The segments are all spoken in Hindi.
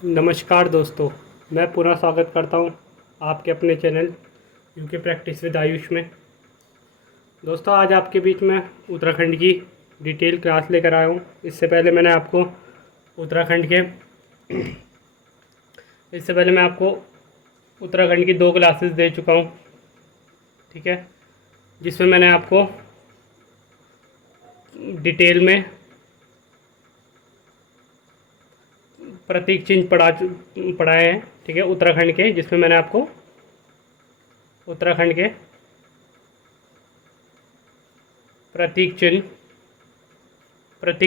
नमस्कार दोस्तों, मैं पुनः स्वागत करता हूं आपके अपने channel UK practice with Ayush में। दोस्तों, आज आपके बीच में उत्तराखंड की डिटेल क्लास लेकर आया हूं। उत्तराखंड के इससे पहले मैं आपको उत्तराखंड की 2 क्लासेस दे चुका हूं, ठीक है, जिसमें मैंने आपको डिटेल में प्रतीक चिन्ह पढ़ाए हैं, ठीक है, उत्तराखंड के, जिसमें मैंने आपको उत्तराखंड के प्रतीक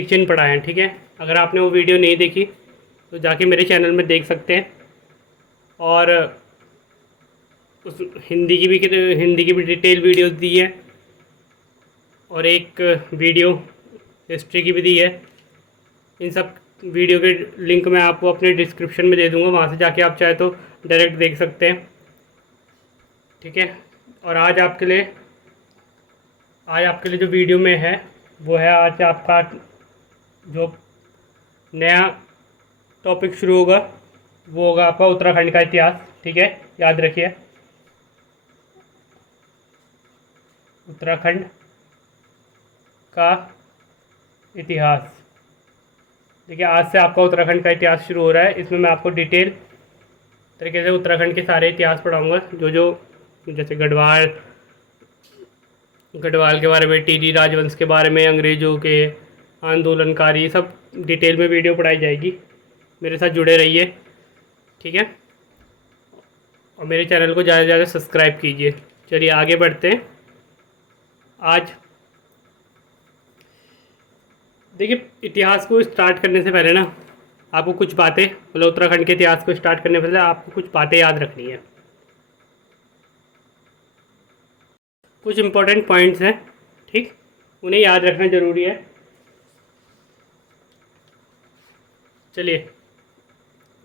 चिन्ह पढ़ाए हैं, ठीक है। अगर आपने वो वीडियो नहीं देखी तो जाके मेरे चैनल में देख सकते हैं। और उस हिंदी की भी डिटेल वीडियोस दी है और एक वीडियो हिस्ट्री की भी दी है। इन सब वीडियो के लिंक मैं आपको अपने डिस्क्रिप्शन में दे दूंगा, वहाँ से जाके आप चाहे तो डायरेक्ट देख सकते हैं, ठीक है। और आज आपके लिए जो वीडियो में है वो है, आज आपका जो नया टॉपिक शुरू होगा वो होगा आपका उत्तराखंड का इतिहास, ठीक है। याद रखिए, उत्तराखंड का इतिहास। देखिए, आज से आपका उत्तराखंड का इतिहास शुरू हो रहा है। इसमें मैं आपको डिटेल तरीके से उत्तराखंड के सारे इतिहास पढ़ाऊँगा, जैसे गढ़वाल के बारे में, टीडी राजवंश के बारे में, अंग्रेज़ों के आंदोलनकारी, सब डिटेल में वीडियो पढ़ाई जाएगी। मेरे साथ जुड़े रहिए, ठीक है, और मेरे चैनल को ज़्यादा से ज़्यादा सब्सक्राइब कीजिए। चलिए आगे बढ़ते हैं। आज देखिए, इतिहास को स्टार्ट करने से पहले ना आपको कुछ बातें, मतलब उत्तराखंड के इतिहास को स्टार्ट करने से पहले आपको कुछ बातें याद रखनी है। कुछ इम्पोर्टेंट पॉइंट्स हैं, ठीक, उन्हें याद रखना ज़रूरी है। चलिए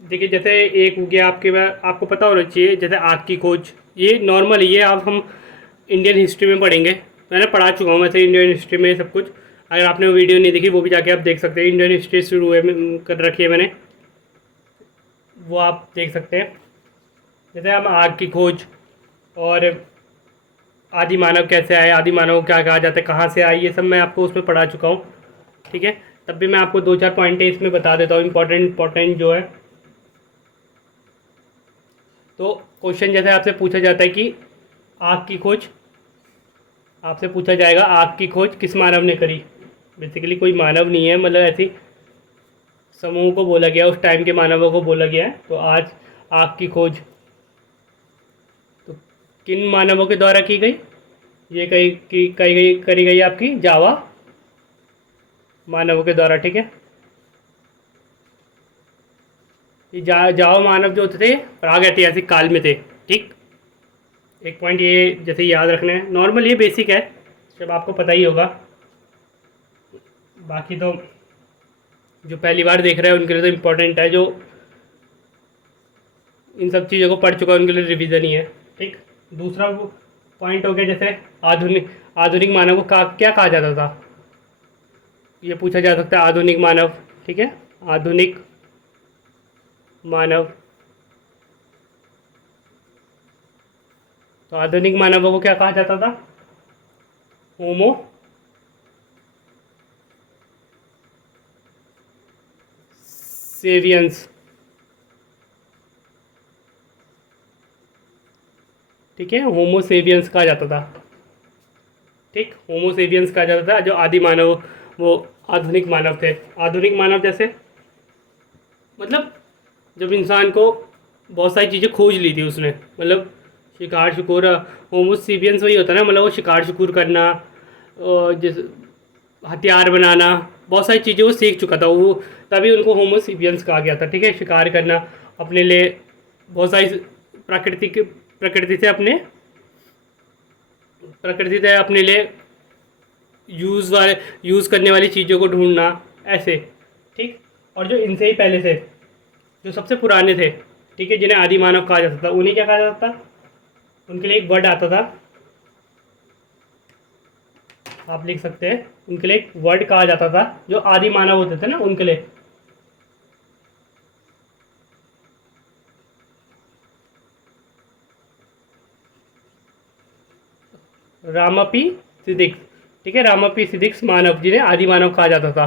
देखिए, जैसे एक हो गया आपको पता होना चाहिए, जैसे आग की खोज। ये नॉर्मल, ये आप हम इंडियन हिस्ट्री में पढ़ेंगे, मैंने पढ़ा चुका हूँ वैसे इंडियन हिस्ट्री में सब कुछ। अगर आपने वो वीडियो नहीं देखी वो भी जाके आप देख सकते हैं। इंडियन हिस्ट्री शुरू कर रखी है मैंने, वो आप देख सकते हैं। जैसे हम आग की खोज और आदि मानव कैसे आए, आदि मानव को क्या कहा जाता है, कहाँ से आए, ये सब मैं आपको उसमें पढ़ा चुका हूँ, ठीक है। तब भी मैं आपको 2-4 पॉइंट इसमें बता देता हूँ, इम्पोर्टेंट जो है। तो क्वेश्चन जैसे आपसे पूछा जाता है कि आग की खोज, आपसे पूछा जाएगा आग की खोज किस मानव ने करी। बेसिकली कोई मानव नहीं है, मतलब ऐसी समूह को बोला गया, उस टाइम के मानवों को बोला गया है। तो आज आग की खोज तो किन मानवों के द्वारा की गई, ये करी गई आपकी जावा मानवों के द्वारा, ठीक है। ये जावा मानव जो होते थे प्राग ऐतिहासिक काल में थे, ठीक। एक पॉइंट ये जैसे याद रखना है, नॉर्मल ये बेसिक है, जब आपको पता ही होगा। बाकी तो जो पहली बार देख रहे हैं उनके लिए तो इम्पोर्टेंट है, जो इन सब चीज़ों को पढ़ चुका है उनके लिए रिवीजन ही है, ठीक। दूसरा पॉइंट हो गया, जैसे आधुनिक मानव को क्या कहा जाता था, ये पूछा जा सकता है। आधुनिक मानव, ठीक है, आधुनिक मानव। तो आधुनिक मानवों को क्या कहा जाता था, होमो सेवियंस, ठीक है, होमो सेवियंस कहा जाता था, ठीक। होमो सेवियंस कहा जाता था जो आदि मानव, वो आधुनिक मानव थे। आधुनिक मानव जैसे मतलब जब इंसान को बहुत सारी चीज़ें खोज ली थी उसने, मतलब शिकार शिकूर, होमो सेवियंस वही होता है ना, मतलब वो शिकार शिकूर करना, और जैसे हथियार बनाना, बहुत सारी चीज़ें वो सीख चुका था वो, तभी उनको होमो सेपियंस कहा गया था, ठीक है। शिकार करना, अपने लिए बहुत सारी प्रकृति से अपने लिए यूज़ करने वाली चीज़ों को ढूंढना, ऐसे, ठीक। और जो इनसे ही पहले थे, जो सबसे पुराने थे, ठीक है, जिन्हें आदि मानव कहा जाता था, उन्हें क्या कहा जाता था, उनके लिए एक वर्ड आता था, आप लिख सकते हैं, उनके लिए एक वर्ड कहा जाता था, जो आदि मानव होते थे ना उनके लिए, रामापी सिदिक्स, ठीक है, रामापी सिदिक्स मानव, जिन्हें आदि मानव कहा जाता था।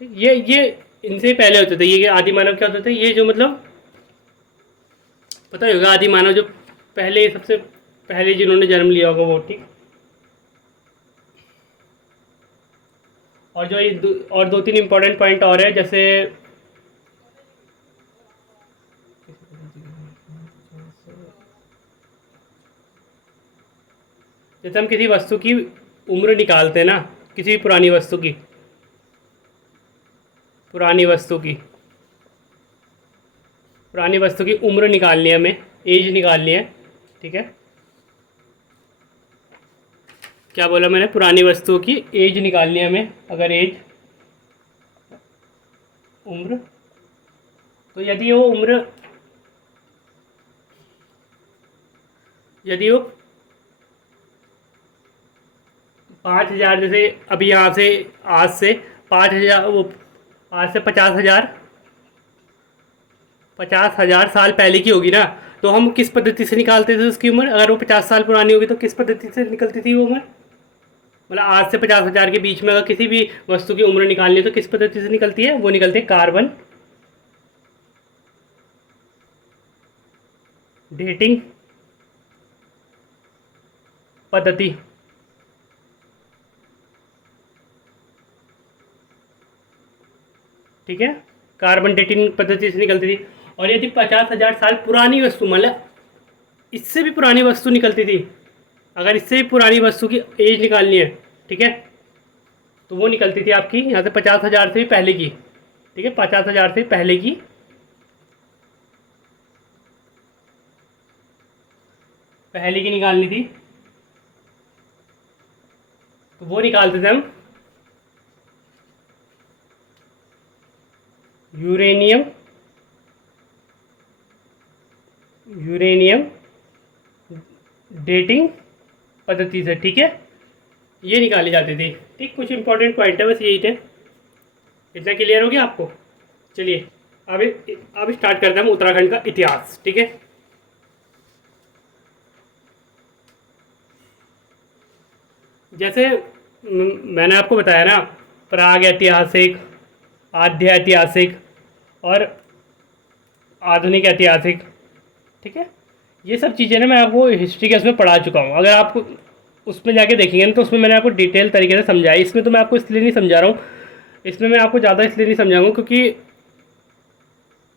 ठीक, ये इनसे पहले होते थे, ये आदि मानव क्या होते थे, ये जो मतलब पता ही होगा, आदि मानव जो पहले सबसे पहले जिन्होंने जन्म लिया होगा वो, ठीक। और जो ये और दो तीन इंपॉर्टेंट पॉइंट और है, जैसे जैसे हम किसी वस्तु की उम्र निकालते हैं ना, किसी भी पुरानी वस्तु की, पुरानी वस्तु की पुरानी वस्तु की उम्र निकालनी है हमें, एज निकालनी है, ठीक है। क्या बोला मैंने, पुरानी वस्तु की एज निकालनी है हमें, अगर एज उम्र, तो यदि वो 5,000, जैसे अभी यहाँ से आज से 5,000, वो आज से 50,000 साल पहले की होगी ना, तो हम किस पद्धति से निकालते थे उसकी उम्र, अगर वो 50 साल पुरानी होगी तो किस पद्धति से निकलती थी वो उम्र, मतलब आज से 50,000 के बीच में अगर किसी भी वस्तु की उम्र निकालनी है तो किस पद्धति से निकलती है, वो निकलती है कार्बन डेटिंग पद्धति, ठीक है, कार्बन डेटिंग पद्धति से निकलती थी। और यदि 50,000 साल पुरानी वस्तु, मतलब इससे भी पुरानी वस्तु निकलती थी, अगर इससे भी पुरानी वस्तु की एज निकालनी है, ठीक है, तो वो निकलती थी आपकी यहाँ से 50,000 से भी पहले की, ठीक है, 50,000 से पहले की, निकालनी थी, तो वो निकालते थे हम यूरेनियम डेटिंग पद्धति से, ठीक है, ये निकाली जाती थी। ठीक, कुछ इंपॉर्टेंट पॉइंट है बस यही थे। इतना क्लियर हो गया आपको? चलिए अब स्टार्ट करते हैं हम उत्तराखंड का इतिहास, ठीक है। जैसे मैंने आपको बताया ना, प्राग ऐतिहासिक, आद्य ऐतिहासिक और आधुनिक ऐतिहासिक, ठीक है, ये सब चीज़ें ना मैं आपको हिस्ट्री के उसमें पढ़ा चुका हूँ। अगर आप उसमें जाके देखेंगे ना तो उसमें मैंने आपको डिटेल तरीके से समझाया। इसमें तो मैं आपको इसलिए नहीं समझा रहा हूँ, इसमें मैं आपको ज़्यादा इसलिए नहीं समझाऊंगा क्योंकि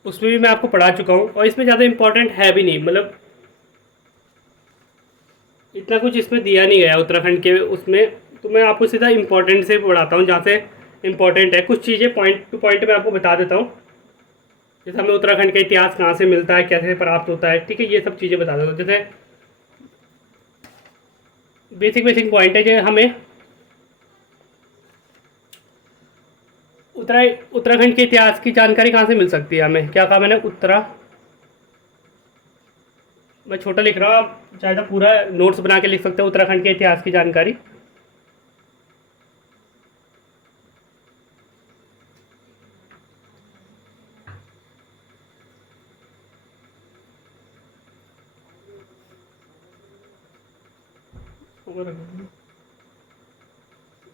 उसमें भी मैं आपको पढ़ा चुका हूँ और इसमें ज़्यादा इंपॉर्टेंट है भी नहीं, मतलब इतना कुछ इसमें दिया नहीं गया उत्तराखंड के उसमें। तो मैं आपको सीधा इंपॉर्टेंट से पढ़ाता हूँ, जहाँ से इंपॉर्टेंट है। कुछ चीज़ें पॉइंट टू पॉइंट मैं आपको बता देता हूँ, जैसे हमें उत्तराखंड का इतिहास कहाँ से मिलता है, कैसे प्राप्त होता है, ठीक है, ये सब चीज़ें बता देता हूँ। जैसे बेसिक पॉइंट है जो हमें उत्तराखंड के इतिहास की जानकारी कहाँ से मिल सकती है हमें। क्या कहा मैंने, मैं छोटा लिख रहा हूँ, आप चाहे तो पूरा नोट्स बना के लिख सकते हो, उत्तराखंड के इतिहास की जानकारी।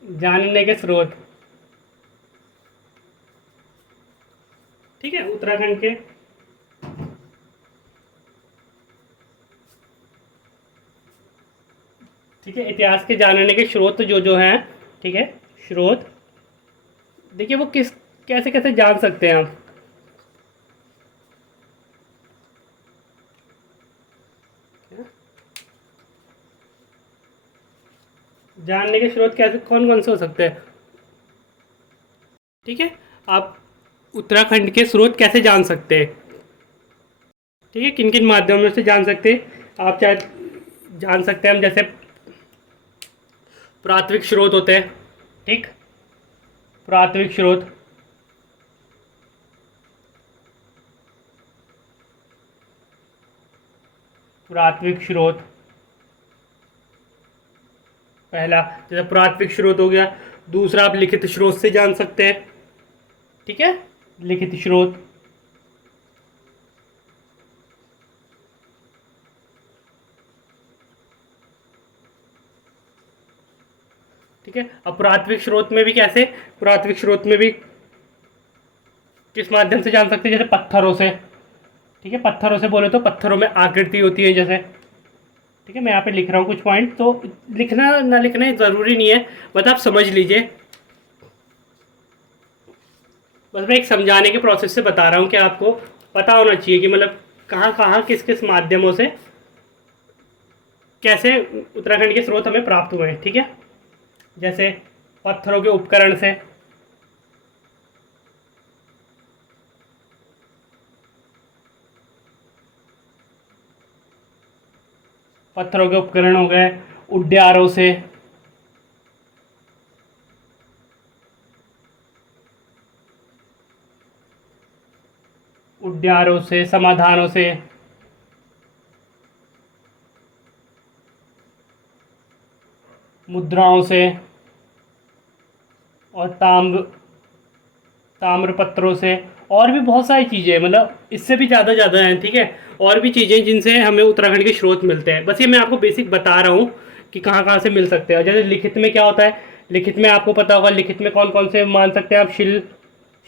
जानने के स्रोत, ठीक है, उत्तराखंड के ठीक है, इतिहास के जानने के स्रोत जो जो हैं, ठीक है, स्रोत देखिए वो किस कैसे कैसे जान सकते हैं आप। जानने के स्रोत कैसे कौन कौन से हो सकते हैं, ठीक है, आप उत्तराखंड के स्रोत कैसे जान सकते हैं, ठीक है, किन किन माध्यमों से जान सकते हैं आप। चाहे जान सकते हैं हम, जैसे प्राथमिक स्रोत होते हैं, ठीक, प्राथमिक स्रोत, प्राथमिक स्रोत पहला, जैसे प्राथमिक स्रोत हो गया। दूसरा आप लिखित स्रोत से जान सकते हैं, ठीक है, लिखित स्रोत। ठीक है। अब पुरातात्विक स्रोत में भी कैसे, पुरातात्विक स्रोत में भी किस माध्यम से जान सकते हैं, जैसे पत्थरों से। ठीक है, पत्थरों से बोले तो पत्थरों में आकृति होती है जैसे। ठीक है, मैं यहाँ पे लिख रहा हूँ कुछ पॉइंट, तो लिखना ना लिखना ज़रूरी नहीं है, बस आप समझ लीजिए। बस मैं एक समझाने के प्रोसेस से बता रहा हूँ कि आपको पता होना चाहिए कि मतलब कहाँ कहाँ किस किस माध्यमों से कैसे उत्तराखंड के स्रोत हमें प्राप्त हुए हैं। ठीक है, जैसे पत्थरों के उपकरण से, पत्थरों के उपकरण हो गए, उड्यारों से, उड्यारों से, समाधानों से, मुद्राओं से, और ताम्र पत्रों से, और भी बहुत सारी चीज़ें, मतलब इससे भी ज़्यादा ज़्यादा हैं। ठीक है, और भी चीज़ें जिनसे हमें उत्तराखंड के स्रोत मिलते हैं, बस ये मैं आपको बेसिक बता रहा हूँ कि कहाँ कहाँ से मिल सकते हैं। जैसे लिखित में क्या होता है, लिखित में आपको पता होगा, लिखित में कौन कौन से मान सकते हैं आप,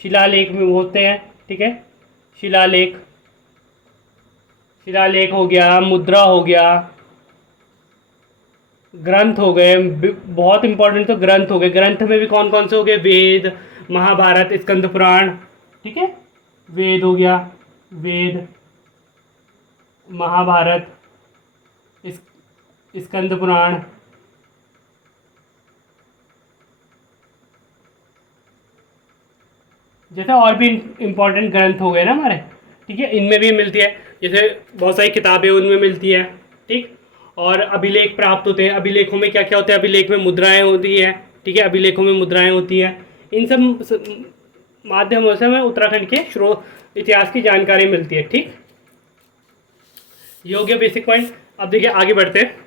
शिलालेख में होते हैं। ठीक है, शिलालेख, शिलालेख हो गया, मुद्रा हो गया, ग्रंथ हो गए, बहुत इंपॉर्टेंट तो ग्रंथ हो गए। ग्रंथ में भी कौन कौन से हो गए, वेद, महाभारत, स्कंद पुराण। ठीक है, वेद हो गया, वेद, महाभारत, स्कंद पुराण, जैसे और भी इम्पोर्टेंट ग्रंथ हो गए ना हमारे। ठीक है, इनमें भी मिलती है, जैसे बहुत सारी किताबें उनमें मिलती है। ठीक, और अभिलेख प्राप्त होते हैं। अभिलेखों में क्या क्या होता है, अभिलेख में मुद्राएं होती है। ठीक है, अभिलेखों में मुद्राएं होती है। इन सब माध्यमों से हमें उत्तराखंड के स्रोत इतिहास की जानकारी मिलती है। ठीक, ये हो गया बेसिक पॉइंट। अब देखिए आगे बढ़ते हैं।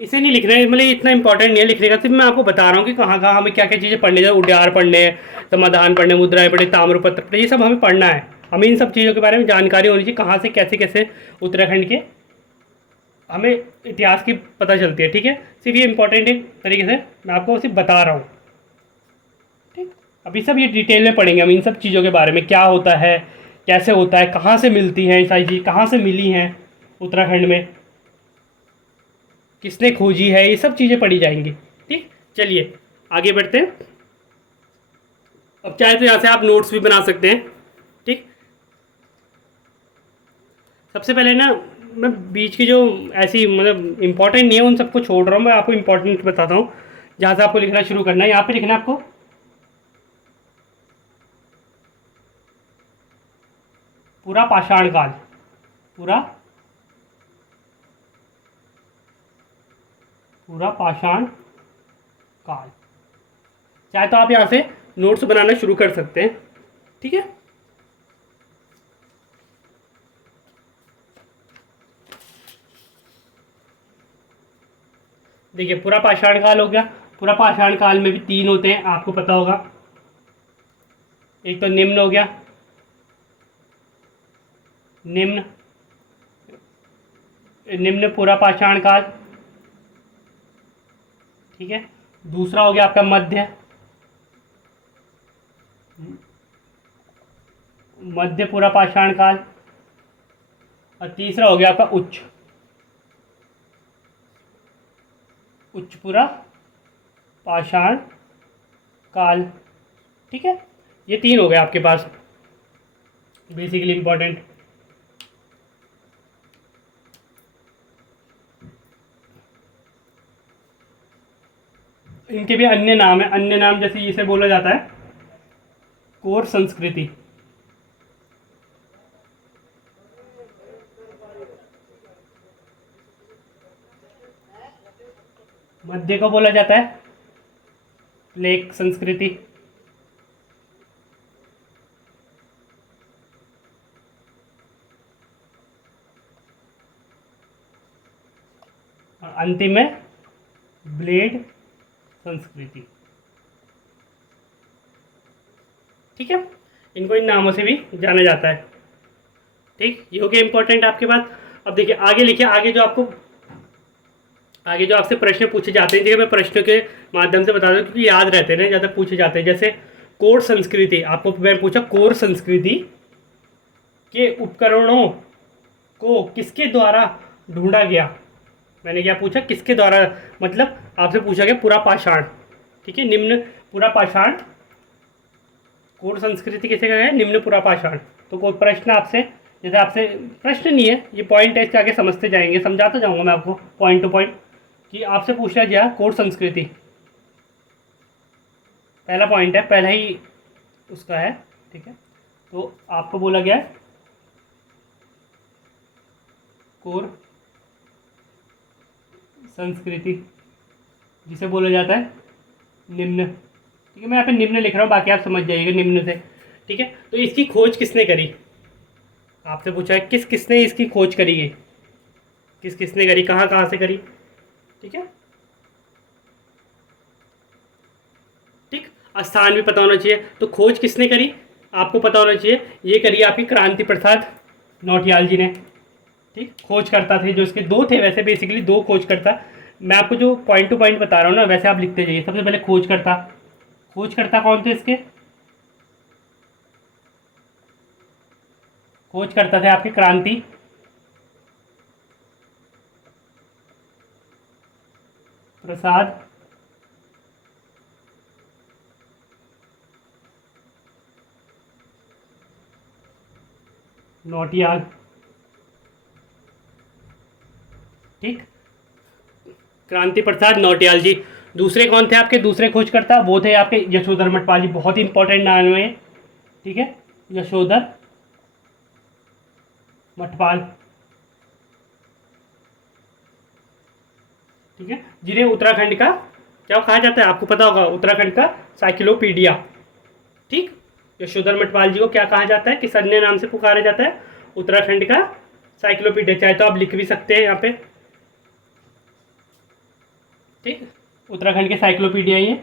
इसे नहीं लिखना है, मतलब इतना इंपॉर्टेंट नहीं है लिखने का, सिर्फ मैं आपको बता रहा हूँ कि कहाँ कहाँ हमें क्या क्या चीज़ें पढ़ने, जैसे उड्यार पढ़ने, समाधान पढ़ने, मुद्राएं पढ़े, ताम्रपत्र पढ़े, ये सब हमें पढ़ना है। हमें इन सब चीज़ों के बारे में जानकारी होनी चाहिए, कहाँ से कैसे कैसे उत्तराखंड के हमें इतिहास की पता चलती है। ठीक है, सिर्फ ये इंपॉर्टेंट एक तरीके से मैं आपको सिर्फ बता रहा हूँ। ठीक, अभी सब ये डिटेल में पढ़ेंगे हम इन सब चीज़ों के बारे में, क्या होता है, कैसे होता है, कहाँ से मिलती हैं, सारी चीज़ कहाँ से मिली हैं उत्तराखंड में, किसने खोजी है, ये सब चीज़ें पढ़ी जाएंगी। ठीक, चलिए आगे बढ़ते हैं। अब चाहे तो यहाँ से आप नोट्स भी बना सकते हैं। ठीक, सबसे पहले ना मैं बीच की जो ऐसी मतलब इंपॉर्टेंट नहीं है उन सबको छोड़ रहा हूँ, मैं आपको इंपॉर्टेंट बताता हूँ जहाँ से आपको लिखना शुरू करना है। यहाँ पे लिखना है आपको पूरा पाषाण काल, पूरा पूरा पाषाण काल। चाहे तो आप यहाँ से नोट्स बनाना शुरू कर सकते हैं। ठीक है, देखिए पूरा पाषाण काल हो गया। पूरा पाषाण काल में भी तीन होते हैं, आपको पता होगा। एक तो निम्न हो गया, निम्न, निम्न पूरा पाषाण काल। ठीक है, दूसरा हो गया आपका मध्य, मध्य पूरा पाषाण काल। और तीसरा हो गया आपका उच्च, उच्च पूरा पाषाण काल। ठीक है, ये तीन हो गए आपके पास बेसिकली इंपॉर्टेंट। इनके भी अन्य नाम है, अन्य नाम जैसे इसे बोला जाता है कोर संस्कृति। मध्य को बोला जाता है लेक संस्कृति। और अंतिम में ब्लेड संस्कृति। ठीक है, इनको इन नामों से भी जाना जाता है। ठीक, ये हो गया इंपॉर्टेंट आपके पास। अब देखिए आगे लिखिए, आगे जो आपको आगे जो आपसे प्रश्न पूछे जाते हैं, देखिए मैं प्रश्नों के माध्यम से बता दूं क्योंकि याद रहते हैं ना, ज़्यादा पूछे जाते हैं। जैसे कोर संस्कृति, आपको मैंने पूछा कोर संस्कृति के उपकरणों को किसके द्वारा ढूंढा गया। मैंने क्या पूछा, किसके द्वारा, मतलब आपसे पूछा गया पूरा पाषाण। ठीक है, निम्न पूरा पाषाण, कोर संस्कृति किसे कहा गया, निम्न पूरा पाषाण। तो कोई प्रश्न आपसे, जैसे आपसे प्रश्न नहीं है, ये पॉइंट है, इसके आगे समझते जाएंगे, समझाता जाऊंगा मैं आपको पॉइंट टू पॉइंट। कि आपसे पूछा गया कोर संस्कृति, पहला पॉइंट है, पहला ही उसका है। ठीक है, तो आपको बोला गया है कोर संस्कृति, जिसे बोला जाता है निम्न। ठीक है, मैं यहाँ पे निम्न लिख रहा हूँ, बाकी आप समझ जाइएगा निम्न से। ठीक है, तो इसकी खोज किसने करी, आपसे पूछा है किस किसने इसकी खोज करी है, किस किसने करी, कहाँ कहाँ से करी। ठीक है, ठीक, स्थान भी पता होना चाहिए। तो खोज किसने करी आपको पता होना चाहिए, ये करी आपकी क्रांति प्रसाद नौटियाल जी ने। ठीक, खोज करता थे जो इसके दो थे, वैसे बेसिकली दो खोज करता। मैं आपको जो पॉइंट टू पॉइंट बता रहा हूँ ना, वैसे आप लिखते जाइए। सबसे पहले खोज करता, खोज करता कौन थे इसके, खोज करता थे आपके क्रांति प्रसाद नौटियाल। ठीक, क्रांति प्रसाद नौटियाल जी। दूसरे कौन थे आपके, दूसरे खोजकर्ता वो थे आपके यशोधर मटवाल जी, बहुत ही इंपॉर्टेंट नाम है। ठीक है, यशोधर मटवाल। ठीक है, जिन्हें उत्तराखंड का क्या कहा जाता है, आपको पता होगा, उत्तराखंड का साइक्लोपीडिया। ठीक, यशोधर मटवाल जी को क्या कहा जाता है, किस अन्य नाम से पुकारा जाता है, उत्तराखंड का साइक्लोपीडिया। चाहे तो आप लिख भी सकते हैं यहाँ पे। ठीक, उत्तराखंड के साइक्लोपीडिया, ये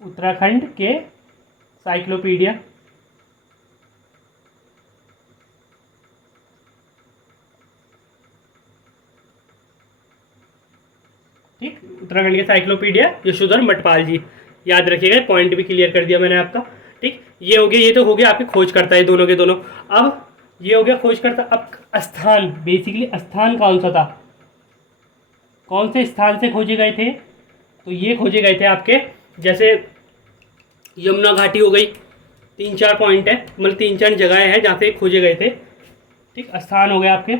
उत्तराखंड के साइक्लोपीडिया। ठीक, उत्तराखंड के साइक्लोपीडिया यशोधर मटपाल जी, याद रखिएगा, पॉइंट भी क्लियर कर दिया मैंने आपका। ठीक, ये हो गया, ये तो हो गया आपके खोज करता है दोनों के दोनों। अब ये हो गया खोज करता। अब स्थान, बेसिकली स्थान कौन सा था, कौन से स्थान से खोजे गए थे, तो ये खोजे गए थे आपके, जैसे यमुना घाटी हो गई, 3-4 पॉइंट है, मतलब 3-4 जगह हैं जहाँ से खोजे गए थे। ठीक, स्थान हो गए आपके,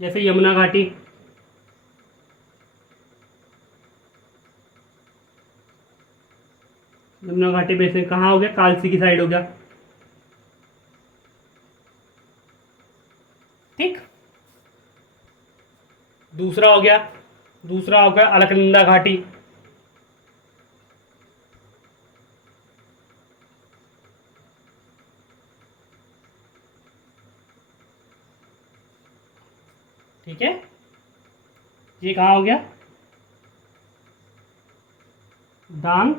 जैसे यमुना घाटी, यमुना घाटी बेसिन कहाँ हो गया, कालसी की साइड हो गया। ठीक, दूसरा हो गया, दूसरा हो गया अलकनंदा घाटी। ठीक है, ये कहाँ हो गया, डांग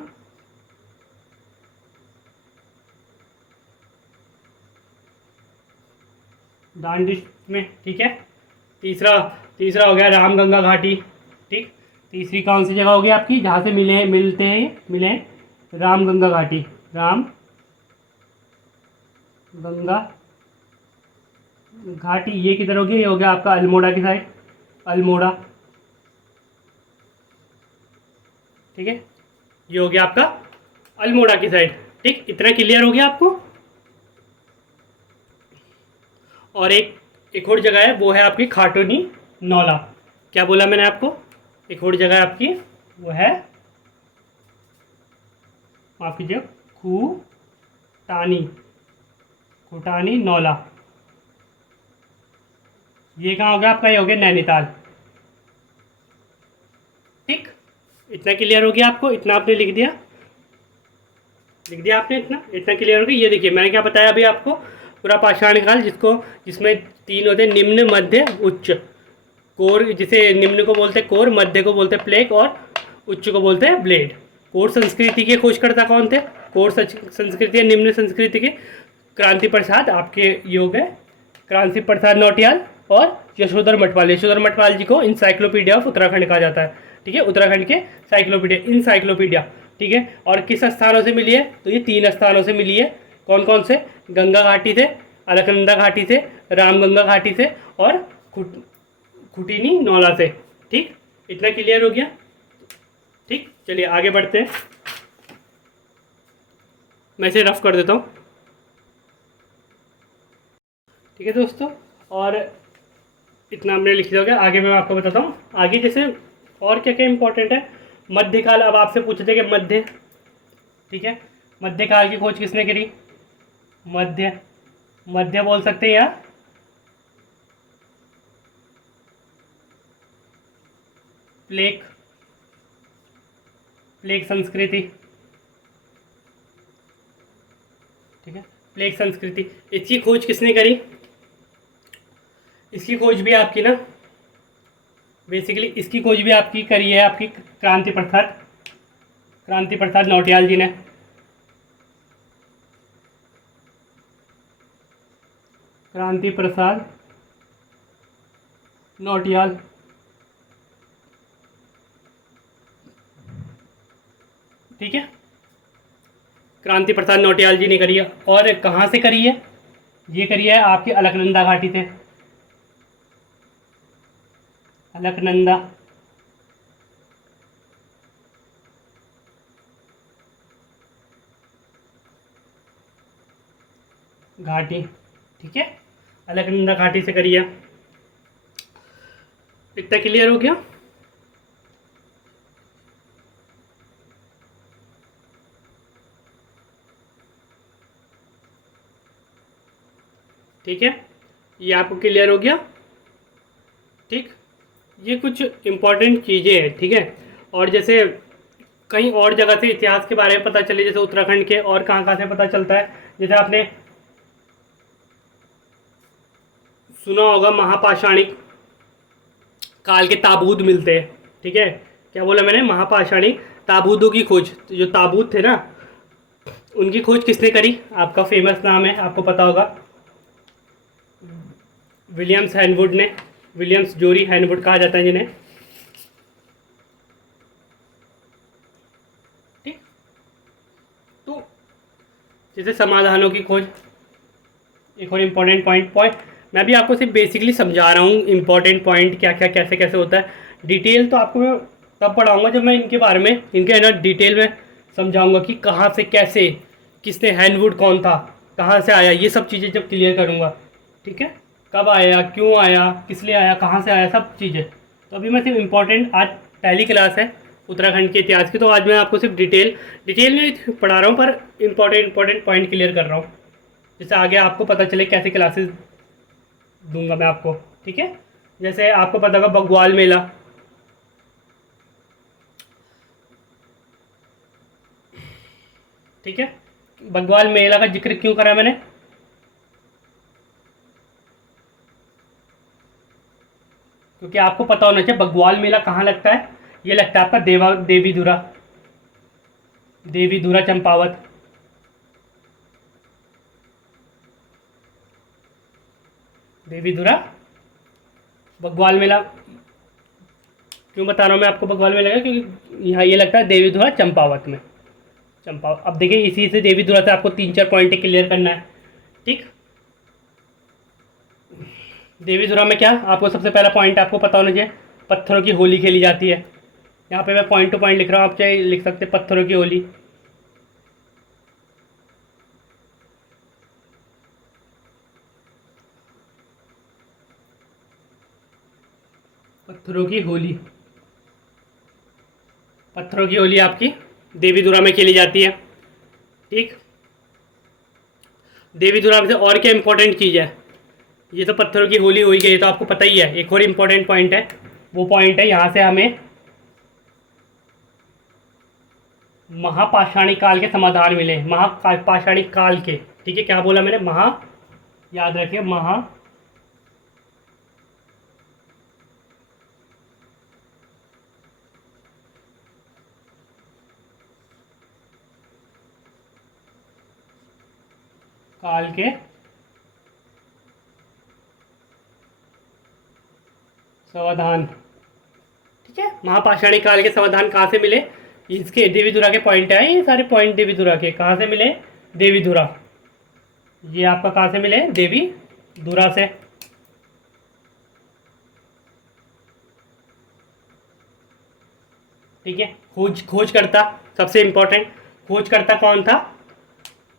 डांग डिस्ट्रिक्ट में। ठीक है, तीसरा तीसरा हो गया रामगंगा घाटी। ठीक, तीसरी कौन सी जगह होगी आपकी जहाँ से मिलते हैं मिले हैं? रामगंगा घाटी, राम गंगा घाटी। ये किधर होगी, ये हो गया आपका अल्मोड़ा की साइड, अल्मोड़ा। ठीक है, ये हो गया आपका अल्मोड़ा की साइड। ठीक, इतना क्लियर हो गया आपको। और एक और जगह है, वो है आपकी खाटोनी नौला। क्या बोला मैंने आपको, एक और जगह है आपकी, वो है, माफ कीजिए, खूटानी नौला। ये कहाँ हो गया आपका, ये हो गया नैनीताल। ठीक, इतना क्लियर हो गया आपको, इतना आपने लिख दिया आपने, इतना इतना क्लियर हो गया। ये देखिए मैंने क्या बताया अभी आपको, पूरा पाषाण काल, जिसमें 3 होते हैं, निम्न मध्य उच्च। कोर, जिसे निम्न को बोलते हैं कोर, मध्य को बोलते हैं प्लेग, और उच्च को बोलते हैं ब्लेड। कोर संस्कृति के खोजकर्ता कौन थे, कोर संस्कृति या निम्न संस्कृति के क्रांति प्रसाद आपके, ये हो गए क्रांति प्रसाद नौटियाल और यशोधर मठपाल। यशोधर मठपाल जी को इंसाइक्लोपीडिया ऑफ उत्तराखंड कहा जाता है, ठीक है, उत्तराखंड के इंसाइक्लोपीडिया, ठीक है। और किस स्थानों से मिली है, तो ये 3 स्थानों से मिली है। कौन कौन से, गंगा घाटी से, अलकनंदा घाटी से, रामगंगा घाटी से और खुटीनी नौला से, ठीक। इतना क्लियर हो गया, ठीक। चलिए आगे बढ़ते हैं, मैं इसे रफ कर देता हूँ, ठीक है दोस्तों। और इतना हमने लिख दिया हो गया। आगे मैं आपको बताता हूँ आगे जैसे और क्या क्या इंपॉर्टेंट है। मध्यकाल, अब आपसे पूछे थे कि मध्य, ठीक है, मध्यकाल की खोज किसने करी, मध्य, मध्य बोल सकते हैं या प्लेग, प्लेग संस्कृति, ठीक है, प्लेग संस्कृति, इसकी खोज किसने करी, इसकी खोज भी आपकी ना, बेसिकली इसकी खोज भी आपकी करी है आपकी क्रांति प्रसाद नौटियाल जी ने। क्रांति प्रसाद नौटियाल, ठीक है, क्रांति प्रसाद नौटियाल जी ने करी है। और कहाँ से करी है, ये करी है आपकी अलकनंदा घाटी से, अलकनंदा घाटी, ठीक है, अलकनंदा घाटी से करी है। इतना क्लियर हो गया। ठीक है, ये आपको क्लियर हो गया, ठीक। ये कुछ इम्पोर्टेंट चीज़ें हैं, ठीक है। और जैसे कहीं और जगह से इतिहास के बारे में पता चले, जैसे उत्तराखंड के और कहाँ कहाँ से पता चलता है, जैसे आपने सुना होगा महापाषाणिक काल के ताबूत मिलते हैं, ठीक है। क्या बोला मैंने, महापाषाणिक ताबूतों की खोज, तो जो ताबूत थे ना उनकी खोज किसने करी, आपका फेमस नाम है, आपको पता होगा, विलियम्स हैनवुड ने, विलियम्स जोरी हैनवुड कहा जाता है जिन्हें, ठीक। तो जैसे समाधानों की खोज, एक और इम्पोर्टेंट पॉइंट मैं भी आपको सिर्फ बेसिकली समझा रहा हूँ इम्पोर्टेंट पॉइंट क्या क्या कैसे कैसे होता है। डिटेल तो आपको मैं तब पढ़ाऊँगा जब मैं इनके बारे में, इनके ना डिटेल में समझाऊँगा कि कहाँ से कैसे, किसने, हैनवुड कौन था, कहाँ से आया, ये सब चीज़ें जब क्लियर करूँगा, ठीक है, कब आया, क्यों आया, किस लिए आया, कहाँ से आया, सब चीज़ें। तो अभी मैं सिर्फ इम्पोर्टेंट, आज पहली क्लास है उत्तराखंड के इतिहास की, तो आज मैं आपको सिर्फ डिटेल में पढ़ा रहा हूँ, पर इम्पोर्टेंट पॉइंट क्लियर कर रहा हूँ, जिससे आगे आपको पता चले कैसे क्लासेस दूंगा मैं आपको, ठीक है। जैसे आपको पता होगा बग्वाल मेला, ठीक है, बग्वाल मेला का जिक्र क्यों करा मैंने, क्योंकि आपको पता होना चाहिए बग्वाल मेला कहाँ लगता है। ये लगता है आपका देवी धुरा चंपावत, देवी धुरा, बग्वाल मेला क्यों बता रहा हूँ मैं आपको बग्वाल मेला का, क्योंकि यहाँ ये लगता है देवी धुरा चंपावत में, चंपावत। अब देखिए इसी से देवी धुरा से आपको 3-4 पॉइंट क्लियर करना है, ठीक। देवी धुरा में क्या, आपको सबसे पहला पॉइंट आपको पता होना चाहिए, पत्थरों की होली खेली जाती है। यहाँ पे मैं पॉइंट टू पॉइंट लिख रहा हूँ, आप चाहे लिख सकते हैं पत्थरों की होली, पत्थरों की होली, पत्थरों की होली आपकी देवी धुरा में खेली जाती है, ठीक। देवी धुरा में से और क्या इंपॉर्टेंट चीज़ है, ये तो पत्थरों की होली हुई गई, तो आपको पता ही है। एक और इम्पोर्टेंट पॉइंट है, वो पॉइंट है यहाँ से हमें महापाषाणिक काल के समाधान मिले, महापाषाणिक काल के, ठीक है। क्या बोला मैंने, याद रखिए, काल के समाधान, ठीक है। महापाषाणी काल के समाधान कहाँ से मिले? इसके देवीधुरा के पॉइंट है, ये सारे पॉइंट देवीधुरा के कहाँ से मिले? देवीधुरा, ये आपका कहाँ से मिले? देवीधुरा से। ठीक है। खोजकर्ता सबसे इंपॉर्टेंट, खोजकर्ता कौन था?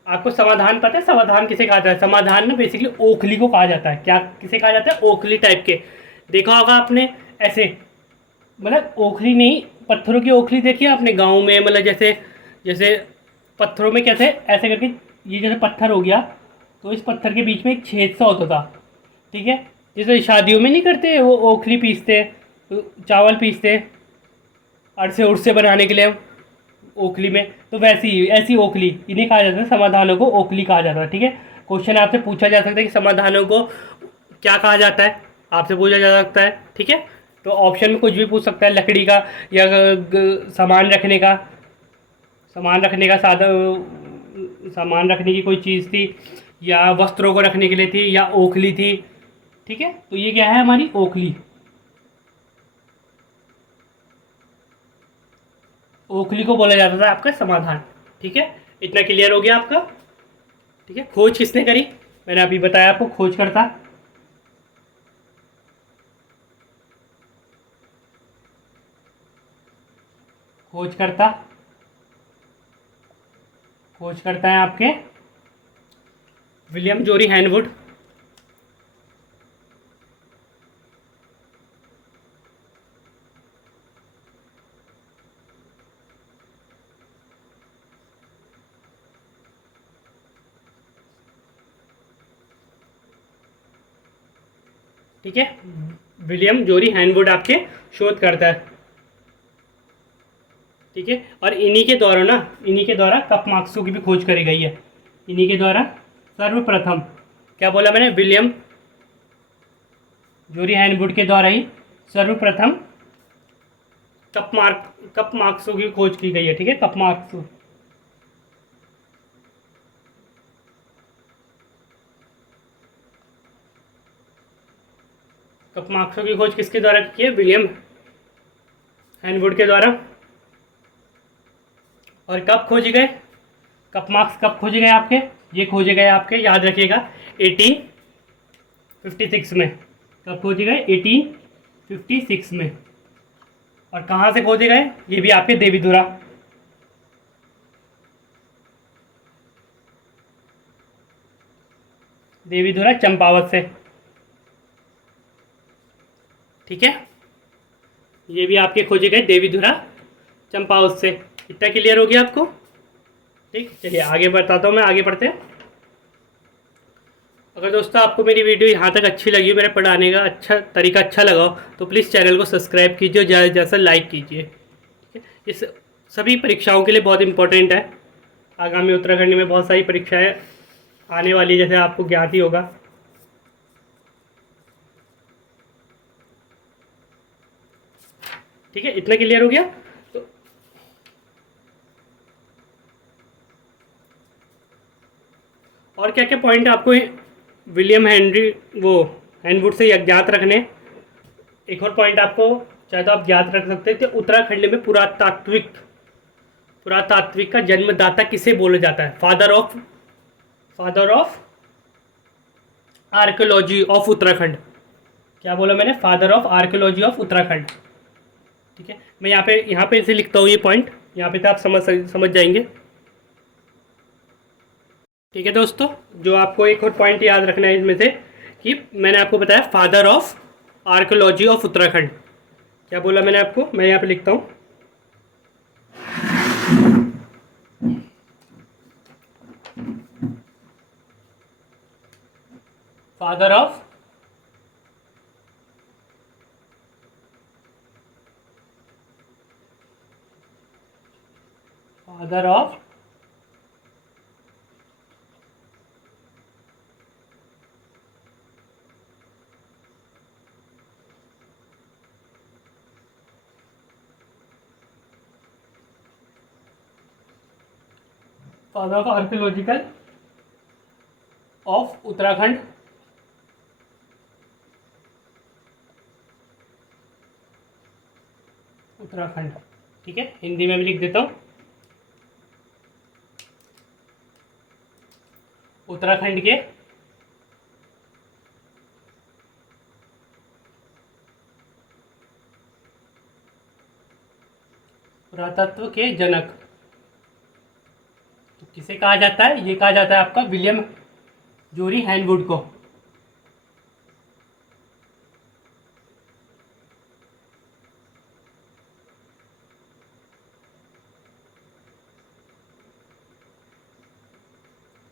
आपको समाधान पता है? समाधान किसे कहा जाता है? समाधान ना बेसिकली ओखली को कहा जाता है। क्या किसे कहा जाता है? ओखली टाइप के। देखा होगा आपने ऐसे, मतलब ओखली नहीं, पत्थरों की ओखली देखी है आपने गांव में? मतलब जैसे जैसे पत्थरों में कैसे ऐसे करके, ये जैसे पत्थर हो गया तो इस पत्थर के बीच में एक छेद सा होता था, ठीक है। जैसे शादियों में नहीं करते वो ओखली पीसते, चावल पीसते अरसे उरसे बनाने के लिए ओखली में, तो वैसी ऐसी ओखली, इन्हें कहा जाता है समाधानों को ओखली कहा जाता है, ठीक है। क्वेश्चन आपसे पूछा जा सकता है कि समाधानों को क्या कहा जाता है, आपसे पूछा जा सकता है, ठीक है। तो ऑप्शन में कुछ भी पूछ सकता है, लकड़ी का या सामान रखने का साधन, सामान रखने की कोई चीज़ थी, या वस्त्रों को रखने के लिए थी, या ओखली थी, ठीक है। तो ये क्या है? हमारी ओखली। ओखली को बोला जाता था आपका समाधान, ठीक है। इतना क्लियर हो गया आपका, ठीक है। खोज किसने करी? मैंने अभी बताया आपको, खोज करता। खोज करता, खोज करता है आपके विलियम जोरी हैनवुड। ठीक है, विलियम जोरी हैनवुड आपके शोध करता है, ठीक है। और इन्हीं के द्वारा कपमाक्सों की भी खोज करी गई है। इन्हीं के द्वारा सर्वप्रथम, क्या बोला मैंने? विलियम जोरी हैनवुड के द्वारा ही सर्वप्रथम कपमाक्सों की खोज की गई है, ठीक है। कपमाक्सो, कपमाक्सों की खोज किसके द्वारा की है? विलियम हैनवुड के द्वारा। और कब खोजे गए कपमार्क्स? कब खोजे गए आपके? ये खोजे गए आपके, याद रखिएगा, 1856 में। कब खोजे गए? 1856 में। और कहाँ से खोजे गए? ये भी आपके देवीधुरा, देवीधुरा चंपावत से, ठीक है। ये भी आपके खोजे गए देवीधुरा चंपावत से। इतना क्लियर हो गया आपको? ठीक, चलिए आगे बताता हूँ मैं, आगे बढ़ते हैं। अगर दोस्तों आपको मेरी वीडियो यहाँ तक अच्छी लगी, मेरे पढ़ाने का अच्छा तरीका अच्छा लगा हो, तो प्लीज़ चैनल को सब्सक्राइब कीजिए और ज़्यादा से ज़्यादा लाइक कीजिए, ठीक है। इस सभी परीक्षाओं के लिए बहुत इंपॉर्टेंट है। आगामी उत्तराखंड में बहुत सारी परीक्षाएं आने वाली है, जैसे आपको ज्ञात ही होगा। ठीक है, इतना क्लियर हो गया? तो और क्या क्या पॉइंट आपको विलियम हेनरी वो हैनवुड से ज्ञात रखने? एक और पॉइंट आपको चाहे तो आप ज्ञात रख सकते हैं कि उत्तराखंड में पुरातात्विक का जन्मदाता किसे बोला जाता है? Father of archaeology of Uttarakhand. क्या बोला मैंने? Father of archaeology of Uttarakhand, ठीक है। मैं यहाँ पे इसे लिखता हूँ, ये पॉइंट यहाँ पे तो आप समझ जाएंगे, ठीक है दोस्तों। जो आपको एक और पॉइंट याद रखना है इसमें से, कि मैंने आपको बताया father of archaeology of Uttarakhand. क्या बोला मैंने आपको? मैं यहाँ पे लिखता हूँ, father of father of father of archaeological of Uttarakhand, Uttarakhand. ठीक है, हिंदी में भी लिख देता हूँ, उत्तराखंड के पुरातत्व के जनक तो किसे कहा जाता है? ये कहा जाता है आपका विलियम जोरी हैनवुड को।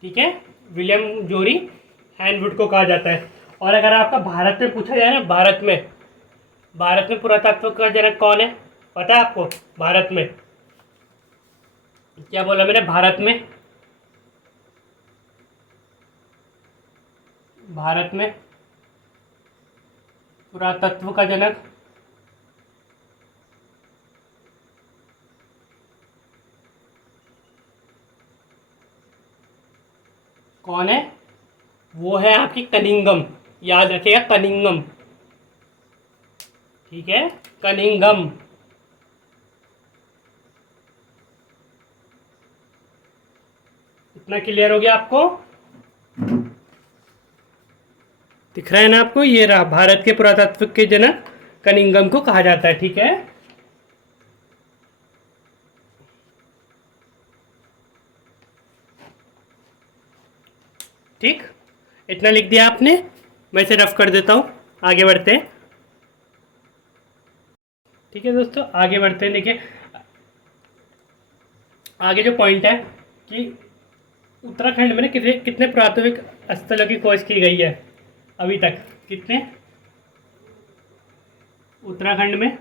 ठीक है, विलियम जोरी हैनवुड को कहा जाता है। और अगर आपका भारत में पूछा जाए ना, भारत में पुरातत्व का जनक कौन है, पता है आपको? भारत में क्या बोला मैंने? भारत में पुरातत्व का जनक कौन है? वो है आपकी कनिंगम। याद रखिएगा, कनिंगम। ठीक है, कनिंगम। इतना क्लियर हो गया आपको? दिख रहा है ना आपको? ये रहा, भारत के पुरातत्व के जनक कनिंगम को कहा जाता है। ठीक है, ठीक, इतना लिख दिया आपने। मैं इसे रफ कर देता हूँ, आगे बढ़ते हैं। ठीक है दोस्तों, आगे बढ़ते हैं। देखिए, आगे जो पॉइंट है कि उत्तराखंड में ना कितने कितने पुरातात्विक स्थलों की खोज की गई है अभी तक? कितने? उत्तराखंड में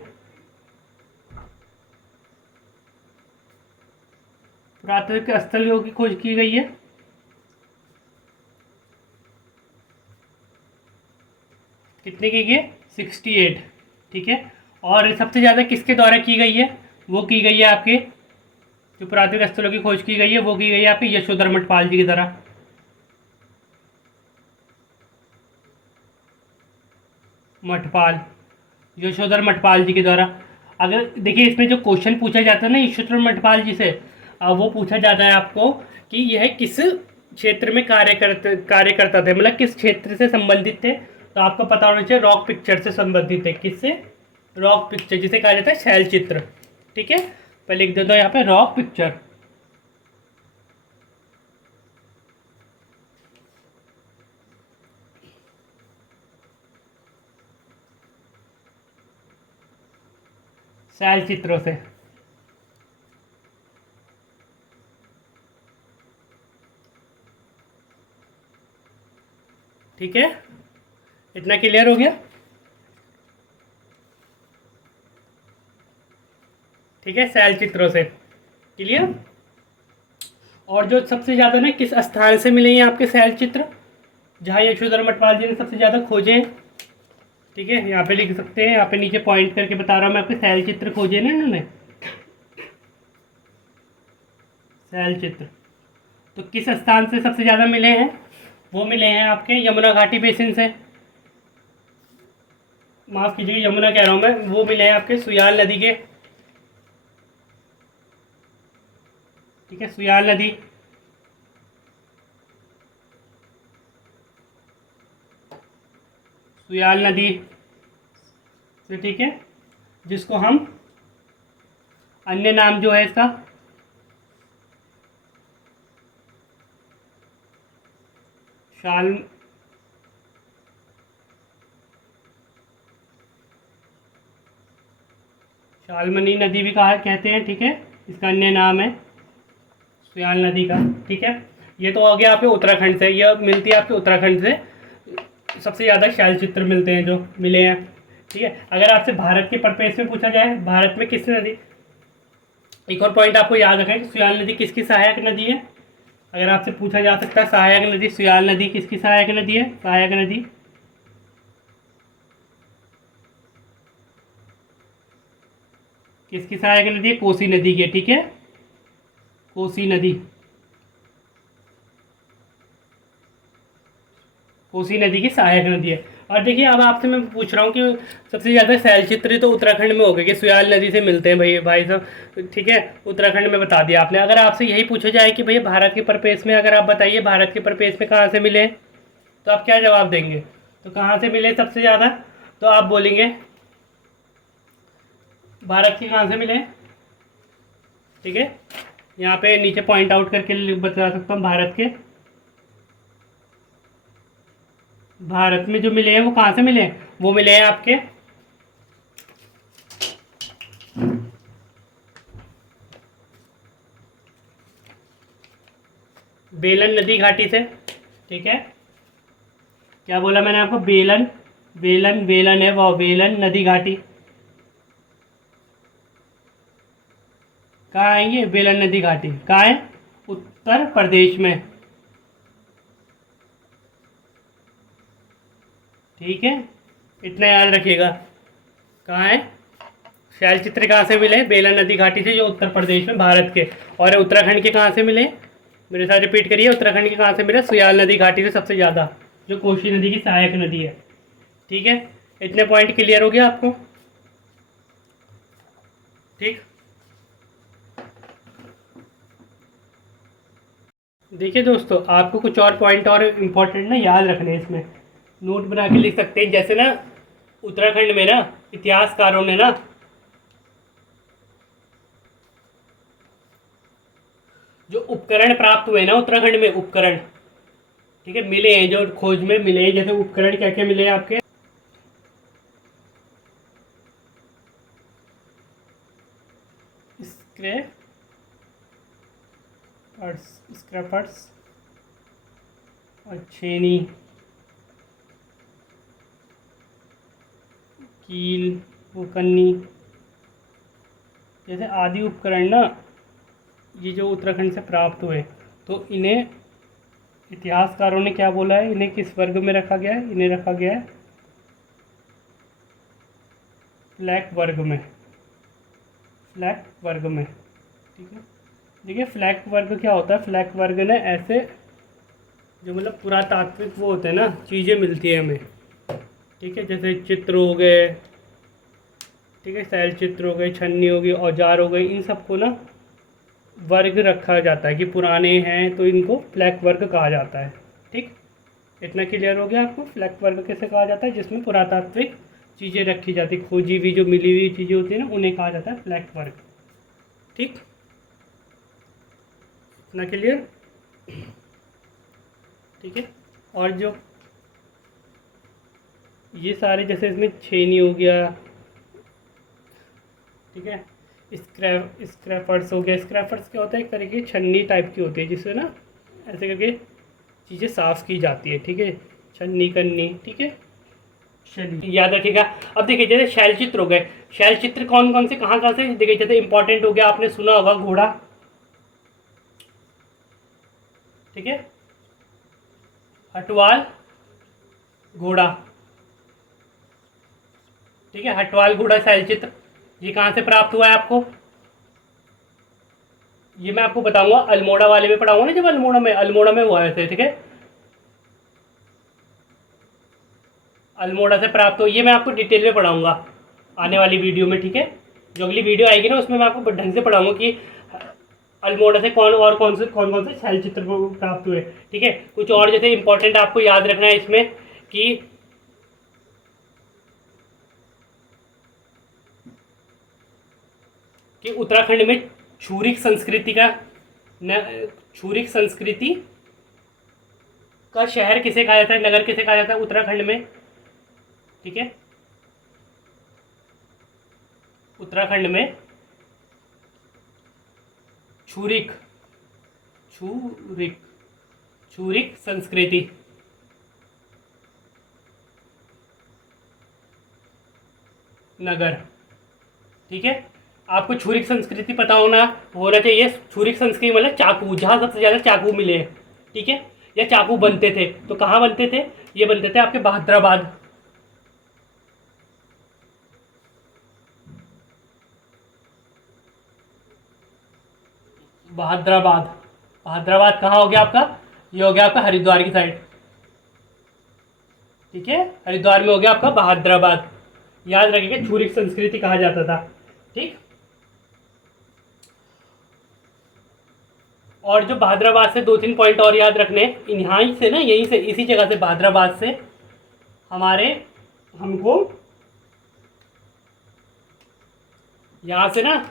पुरातात्विक स्थलों की खोज की गई है कितने की है? 68। ठीक है, और सबसे ज़्यादा किसके द्वारा की गई है? वो की गई है आपके, जो पुरातात्विक स्थलों की खोज की गई है वो की गई है आपके यशोधर मठपाल जी की द्वारा। मठपाल, यशोधर मठपाल जी के द्वारा। अगर देखिए, इसमें जो क्वेश्चन पूछा जाता है ना यशोधर मठपाल जी से, वो पूछा जाता है आपको कि यह किस क्षेत्र में कार्य करता थे, मतलब किस क्षेत्र से संबंधित थे। तो आपको पता होना चाहिए रॉक पिक्चर से संबंधित है। किससे? रॉक पिक्चर, जिसे कहा जाता है शैल चित्र। ठीक है, पहले लिख देता हूँ यहाँ पे रॉक पिक्चर। शैल चित्रों से। ठीक है, इतना क्लियर हो गया? ठीक है, शैल चित्रों से क्लियर। और जो सबसे ज़्यादा ना किस स्थान से मिले हैं आपके शैल चित्र, जहाँ यशोधर मठपाल जी ने सबसे ज़्यादा खोजे हैं? ठीक है, यहाँ पे लिख सकते हैं, यहाँ पे नीचे पॉइंट करके बता रहा हूँ मैं आपके शैल चित्र खोजे ना इन्होंने। शैल चित्र तो किस स्थान से सबसे ज़्यादा मिले हैं? वो मिले हैं आपके यमुना घाटी बेसिन से। माफ़ कीजिए, यमुना कह रहा हूँ मैं, वो मिले हैं आपके सुयाल नदी के। ठीक है, सुयाल नदी। सुयाल नदी से, ठीक है, जिसको हम अन्य नाम जो है इसका शाल शालमनी नदी भी कहा कहते हैं। ठीक है, इसका अन्य नाम है सुयाल नदी का। ठीक है, ये तो हो गया आपके उत्तराखंड से, ये मिलती है आपके उत्तराखंड से सबसे ज़्यादा शैल चित्र मिलते हैं जो मिले हैं। ठीक है, अगर आपसे भारत के परिप्रेक्ष्य में पूछा जाए, भारत में किस नदी, एक और पॉइंट आपको याद रखना है कि सुयाल नदी किसकी सहायक नदी है। अगर आपसे पूछा जा सकता है सहायक नदी, सुयाल नदी किसकी सहायक नदी है? सहायक नदी किसकी सहायक नदी है? कोसी नदी की। ठीक है, कोसी नदी, कोसी नदी की सहायक नदी है। और देखिए अब आपसे मैं पूछ रहा हूँ कि सबसे ज़्यादा शैलचित्र तो उत्तराखंड में हो गए कि सुयाल नदी से मिलते हैं भाई भाई साहब, ठीक है। उत्तराखंड में बता दिया आपने। अगर आपसे यही पूछा जाए कि भैया भारत के परिपेक्ष में, अगर आप बताइए भारत के परिपेक्ष में कहाँ से मिले, तो आप क्या जवाब देंगे? तो कहाँ से मिले सबसे ज़्यादा? तो आप बोलेंगे भारत के कहाँ से मिले, ठीक है। यहाँ पे नीचे पॉइंट आउट करके बता सकता हूँ भारत में जो मिले हैं वो कहाँ से मिले हैं? वो मिले हैं आपके बेलन नदी घाटी से, ठीक है। क्या बोला मैंने आपको? बेलन, बेलन बेलन है वो, बेलन नदी घाटी। कहाँ आएंगे बेलन नदी घाटी? कहाँ है? उत्तर प्रदेश में, ठीक है। इतना याद रखिएगा। कहाँ है? शैल चित्र कहाँ से मिले? बेलन नदी घाटी से, जो उत्तर प्रदेश में भारत के। और उत्तराखंड के कहाँ से मिले? मेरे साथ रिपीट करिए, उत्तराखंड के कहाँ से मिले? सुयाल नदी घाटी से सबसे ज़्यादा, जो कोसी नदी की सहायक नदी है, ठीक है। इतने पॉइंट क्लियर हो गया आपको? ठीक। देखिए दोस्तों, आपको कुछ और पॉइंट और इम्पोर्टेंट ना याद रखने हैं, इसमें नोट बना के लिख सकते हैं। जैसे ना उत्तराखंड में ना इतिहासकारों ने ना जो उपकरण प्राप्त हुए ना उत्तराखंड में, उपकरण, ठीक है, मिले हैं, जो खोज में मिले हैं। जैसे उपकरण क्या क्या मिले हैं आपके? स्क्रैपर्स और छेनी, कील, वो कन्नी, जैसे आदि उपकरण ना, ये जो उत्तराखंड से प्राप्त हुए, तो इन्हें इतिहासकारों ने क्या बोला है? इन्हें किस वर्ग में रखा गया है? इन्हें रखा गया है फ्लैग वर्ग में, फ्लैग वर्ग में, ठीक है। देखिए फ्लैग वर्ग क्या होता है? फ्लैग वर्ग ने ऐसे जो मतलब पुरातात्विक वो होते हैं ना, चीज़ें मिलती है हमें, ठीक है। जैसे चित्र हो गए, ठीक है, शैल चित्र हो गए, छन्नी हो गई, औजार हो गए, इन सबको ना वर्ग रखा जाता है कि पुराने हैं, तो इनको फ्लैग वर्ग कहा जाता है, ठीक। इतना क्लियर हो गया आपको? फ्लैग वर्ग कैसे कहा जाता है? जिसमें पुरातात्विक चीज़ें रखी जाती, खोजी हुई जो मिली हुई चीज़ें होती है ना, उन्हें कहा जाता है फ्लैग वर्ग, ठीक। इतना क्लियर, ठीक है। और जो ये सारे, जैसे इसमें छेनी हो गया, ठीक है, स्क्रैपर्स हो गया। स्क्रैपर्स क्या होता है? एक तरीके की छन्नी टाइप की होती है, जिससे ना ऐसे करके चीज़ें साफ़ की जाती है, ठीक है, छन्नी कन्नी, ठीक है। चलिए याद रखिएगा। अब देखिए जैसे शैल चित्र हो गए, शैल चित्र कौन कौन से कहाँ कहाँ से? देखिए जैसे इंपॉर्टेंट हो गया, आपने सुना होगा घोड़ा, ठीक है, हटवाल घोड़ा, ठीक है, हटवाल घोड़ा शैल चित्र, ये कहाँ से प्राप्त हुआ है आपको? ये मैं आपको बताऊंगा, अल्मोड़ा वाले में पढ़ाऊंगा ना, जब अल्मोड़ा में हुआ है, ठीक है। अल्मोड़ा से प्राप्त हो, ये मैं आपको डिटेल में पढ़ाऊंगा आने वाली वीडियो में, ठीक है। जो अगली वीडियो आएगी ना, उसमें मैं आपको ढंग से पढ़ाऊंगा कि अल्मोड़ा से कौन कौन से शैल चित्र प्राप्त हुए, ठीक है। कुछ और जैसे इंपॉर्टेंट आपको याद रखना है इसमें कि उत्तराखंड में छूरिक संस्कृति का छूरिक संस्कृति का शहर किसे कहा जाता है? नगर किसे कहा जाता है उत्तराखंड में? ठीक है, उत्तराखंड में छूरिक छूरिक छूरिक संस्कृति नगर, ठीक है। आपको छूरिक संस्कृति पता होना चाहिए। छूरिक संस्कृति मतलब चाकू, जहाँ सबसे ज़्यादा चाकू मिले हैं, ठीक है, या चाकू बनते थे, तो कहाँ बनते थे? ये बनते थे आपके बहादुराबाद, बहादुराबाद। बहादुराबाद कहाँ हो गया आपका? ये हो गया आपका हरिद्वार की साइड, ठीक है। हरिद्वार में हो गया आपका बहादुराबाद, याद रखिएगा क्षुरिक संस्कृति कहा जाता था। ठीक। और जो बहादुराबाद से 2-3 पॉइंट और याद रखने, यहाँ से ना, यहीं से, इसी जगह से, बहादुराबाद से हमारे, हमको यहाँ से ना,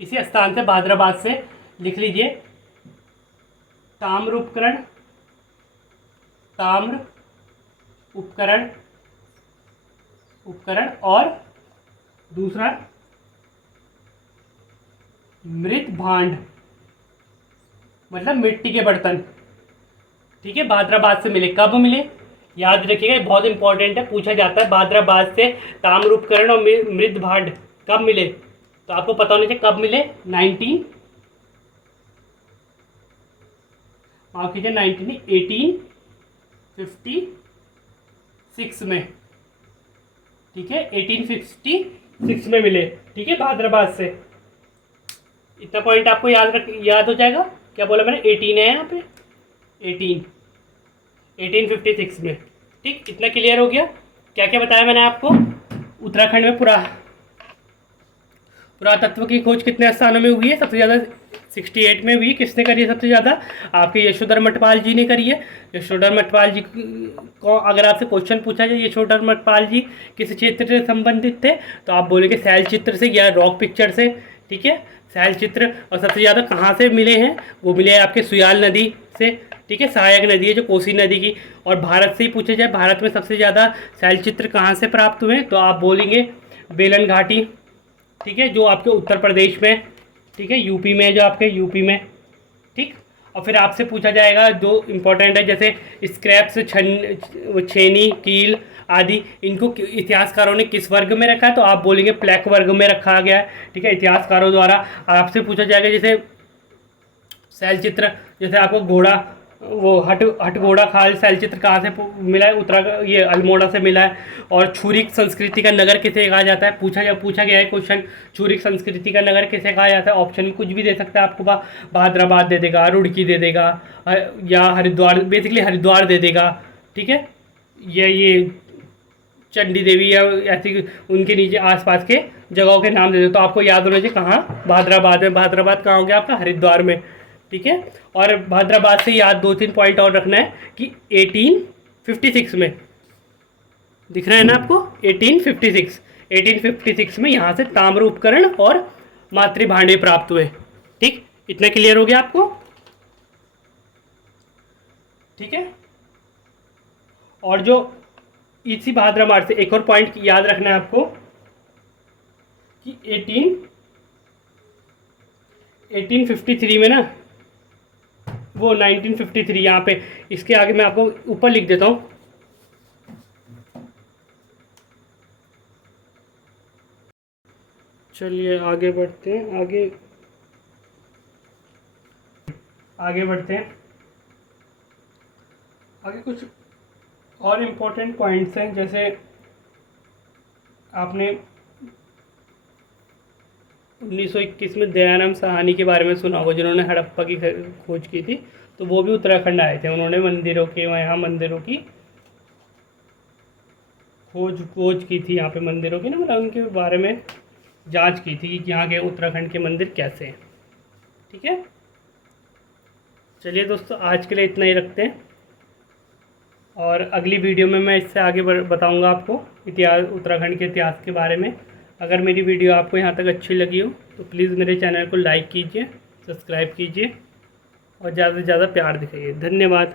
इसी स्थान से, बहादुराबाद से लिख लीजिए ताम्र उपकरण, ताम्र उपकरण, उपकरण, और दूसरा मृत भांड, मतलब मिट्टी के बर्तन। ठीक है, बहादुराबाद से मिले। कब मिले याद रखिएगा, बहुत इंपॉर्टेंट है, पूछा जाता है बहादुराबाद से ताम्र उपकरण और मृत भांड कब मिले, तो आपको पता होना चाहिए कब मिले। 1856 में। ठीक है, 1856 में मिले। ठीक है, बहादुराबाद से। इतना पॉइंट आपको याद हो जाएगा। क्या बोला मैंने, 18 है यहाँ पे, 1856 में। ठीक, इतना क्लियर हो गया। क्या क्या बताया मैंने आपको। उत्तराखंड में पुरातत्व की खोज कितने स्थानों में हुई है, सबसे ज़्यादा 68 में हुई। किसने करी है सबसे ज़्यादा, आपके यशोधर मठपाल जी ने करी है। यशोधर मठपाल जी को अगर आपसे क्वेश्चन पूछा जाए यशोधर मठपाल जी किस क्षेत्र से संबंधित थे, तो आप बोलेंगे शैल चित्र से या रॉक पिक्चर से। ठीक है, शैल चित्र। और सबसे ज़्यादा कहाँ से मिले हैं, वो मिले हैं आपके सुयाल नदी से। ठीक है, सहायक नदी है जो कोसी नदी की। और भारत से ही पूछा जाए, भारत में सबसे ज़्यादा शैल चित्र कहाँ से प्राप्त हुए, तो आप बोलेंगे बेलन घाटी। ठीक है, जो आपके उत्तर प्रदेश में, ठीक है, यूपी में, जो आपके यूपी में। ठीक। और फिर आपसे पूछा जाएगा जो इम्पोर्टेंट है, जैसे स्क्रैप्स, छेनी, कील आदि, इनको इतिहासकारों ने किस वर्ग में रखा है, तो आप बोलेंगे प्लेक वर्ग में रखा गया है। ठीक है, इतिहासकारों द्वारा। आपसे पूछा जाएगा जैसे शैल चित्र, जैसे आपको घोड़ा, वो हटघोड़ा खाल शैल चित्र कहाँ से मिला है, उत्तराखंड, ये अल्मोड़ा से मिला है। और क्षुरिक संस्कृति का नगर किसे कहा जाता है, पूछा गया है क्वेश्चन, क्षुरिक संस्कृति का नगर किसे कहा जाता है। ऑप्शन में कुछ भी दे सकता है आपको, बहादुराबाद दे देगा, रुड़की दे देगा, या हरिद्वार, बेसिकली हरिद्वार दे देगा। ठीक है, ये चंडी देवी या ऐसी उनके नीचे आसपास के जगहों के नाम दे दे, तो आपको याद होना चाहिए कहाँ, बहादुराबाद में। बहादुराबाद कहाँ हो गया आपका, हरिद्वार में। ठीक है, और बहादुराबाद से याद 2-3 पॉइंट और रखना है कि 1856 में, दिख रहा है ना आपको, 1856 में यहाँ से ताम्र उपकरण और मातृ भांडे प्राप्त हुए। ठीक, इतना क्लियर हो गया आपको। ठीक है, और जो इसी बहादुराबाद से एक और पॉइंट याद रखना है आपको कि 1853 में ना, वो 1953 यहाँ पे, इसके आगे मैं आपको ऊपर लिख देता हूँ। चलिए आगे बढ़ते हैं, आगे बढ़ते हैं। आगे कुछ और इम्पोर्टेंट पॉइंट्स हैं, जैसे आपने 1921 में दयाराम साहनी के बारे में सुना होगा, जिन्होंने हड़प्पा की खोज की थी। तो वो भी उत्तराखंड आए थे, उन्होंने मंदिरों के, यहाँ मंदिरों की खोज की थी, यहाँ पे मंदिरों की ना, मतलब उनके बारे में जांच की थी कि यहाँ के उत्तराखंड के मंदिर कैसे हैं। ठीक है, चलिए दोस्तों, आज के लिए इतना ही रखते हैं, और अगली वीडियो में मैं इससे आगे बताऊंगा आपको इतिहास, उत्तराखंड के इतिहास के बारे में। अगर मेरी वीडियो आपको यहाँ तक अच्छी लगी हो तो प्लीज़ मेरे चैनल को लाइक कीजिए, सब्सक्राइब कीजिए, और ज़्यादा से ज़्यादा प्यार दिखाइए। धन्यवाद।